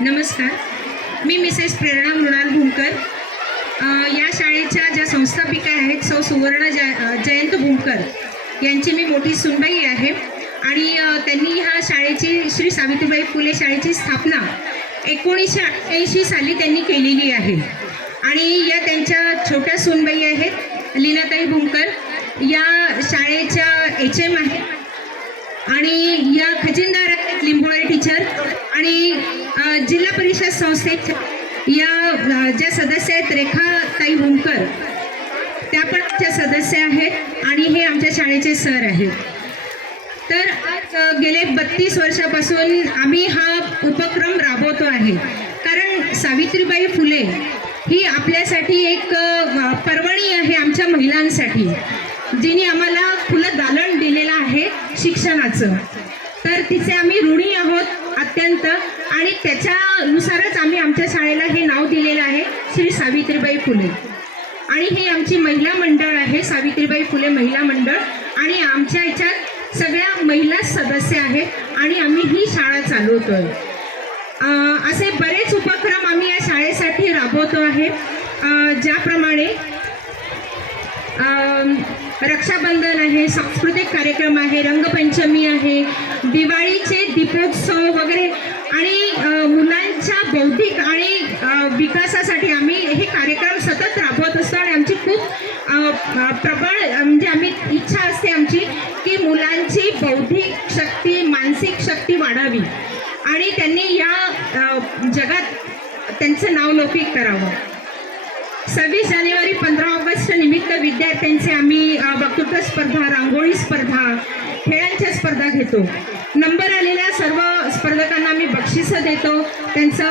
नमस्कार. मी मिसेस प्रेरणा मृणाल भूमकर. या शाळेच्या ज्या संस्थापिका आहेत सौ सुवर्ण जय जयंत भूमकर यांची मी मोठी सुनबाई आहे. आणि त्यांनी ह्या शाळेची श्री सावित्रीबाई फुले शाळेची स्थापना एकोणीसशे अठ्ठ्याऐंशी साली त्यांनी केलेली आहे. आणि या त्यांच्या छोट्या सुनबाई आहेत लीनाताई भूमकर. या शाळेच्या एच एम आहेत. आणि या खजिनदार आहेत लिंबोळे टीचर आणि जिल्हा परिषद संस्थेच्या या ज्या सदस्य आहेत रेखा ताई त्या पण आमच्या सदस्य आहेत आणि हे आमच्या शाळेचे सर आहेत. तर आज गेले बत्तीस वर्षापासून आम्ही हा उपक्रम राबवतो आहे. कारण सावित्रीबाई फुले ही आपल्यासाठी एक पर्वणी आहे आमच्या महिलांसाठी जिने आम्हाला शिक्षणाचं तर तिचे आम्ही ऋणी आहोत अत्यंत. आणि त्याच्यानुसारच आम्ही आमच्या शाळेला हे नाव दिलेलं आहे श्री सावित्रीबाई फुले. आणि हे आमची महिला मंडळ आहे सावित्रीबाई फुले महिला मंडळ. आणि आमच्या याच्यात सगळ्या महिला सदस्य आहेत आणि आम्ही ही शाळा चालवतोय. आहे असे बरेच उपक्रम आम्ही या शाळेसाठी राबवतो आहे. ज्याप्रमाणे रक्षाबंधन आहे सांस्कृतिक कार्यक्रम आहे रंगपंचमी आहे दिवाळीचे दीपोत्सव वगैरे आणि मुलांच्या बौद्धिक आणि विकासासाठी आम्ही हे कार्यक्रम सतत राबवत असतो आणि आमची खूप प्रबळ म्हणजे आम्ही इच्छा असते आमची की मुलांची बौद्धिक शक्ती मानसिक शक्ती वाढावी. आणि त्यांनी या जगात त्यांचं नाव लौकिक करावं. सव्वीस जानेवारी पंधरा निमित्त विद्यार्थ्यांचे आम्ही वक्तृत्व स्पर्धा रांगोळी स्पर्धा खेळांच्या स्पर्धा घेतो. नंबर आलेल्या सर्व स्पर्धकांना आम्ही बक्षिसं देतो. त्यांचा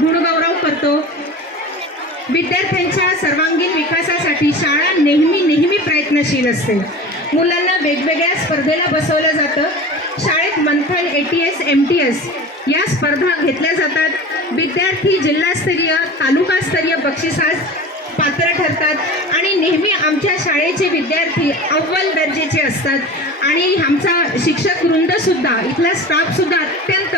गुणगौरव करतो. विद्यार्थ्यांच्या सर्वांगीण विकासासाठी शाळा नेहमी नेहमी प्रयत्नशील असते. मुलांना वेगवेगळ्या स्पर्धेला बसवलं जातं. शाळेत Manthan A T S M T S या स्पर्धा घेतल्या जातात. विद्यार्थी जिल्हास्तरीय तालुकास्तरीय बक्षिसास पात्र ठरतात आणि नेहमी आमच्या शाळेचे विद्यार्थी अव्वल दर्जेचे असतात. आणि आमचा शिक्षक वृंदसुद्धा इथला स्टाफसुद्धा अत्यंत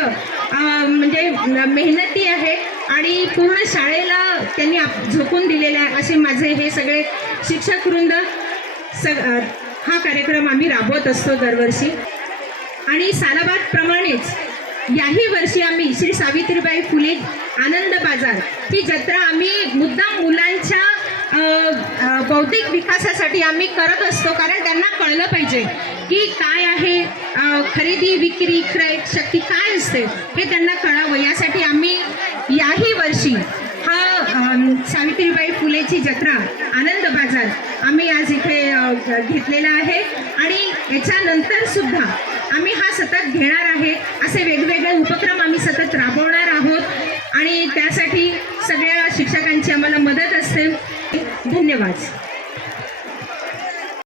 म्हणजे मेहनती आहे. आणि पूर्ण शाळेला त्यांनी आप- झोकून दिलेलं आहे असे माझे हे सगळे शिक्षक वृंद. सग हा कार्यक्रम आम्ही राबवत असतो दरवर्षी. आणि सालाबादप्रमाणेच याही वर्षी आम्ही श्री सावित्रीबाई फुले आनंद बाजार ही जत्रा आम्ही मुद्दाम मुलांच्या बौद्धिक विकासासाठी आम्ही करत असतो कारण त्यांना कळलं पाहिजे की काय आहे खरेदी विक्री क्रय शक्ती काय असते हे त्यांना कळावं. यासाठी आम्ही याही वर्षी हा सावित्रीबाई फुलेची जत्रा आनंद बाजार आम्ही आज इथे घेतलेला आहे. आणि याच्यानंतर सुद्धा आम्ही हा सतत घेणार आहे असे वेगवेगळे उपक्रम आम्ही सतत राबवणार आहोत. आणि त्यासाठी सगळ्या शिक्षकांची आम्हाला मदत असते. धन्यवाद.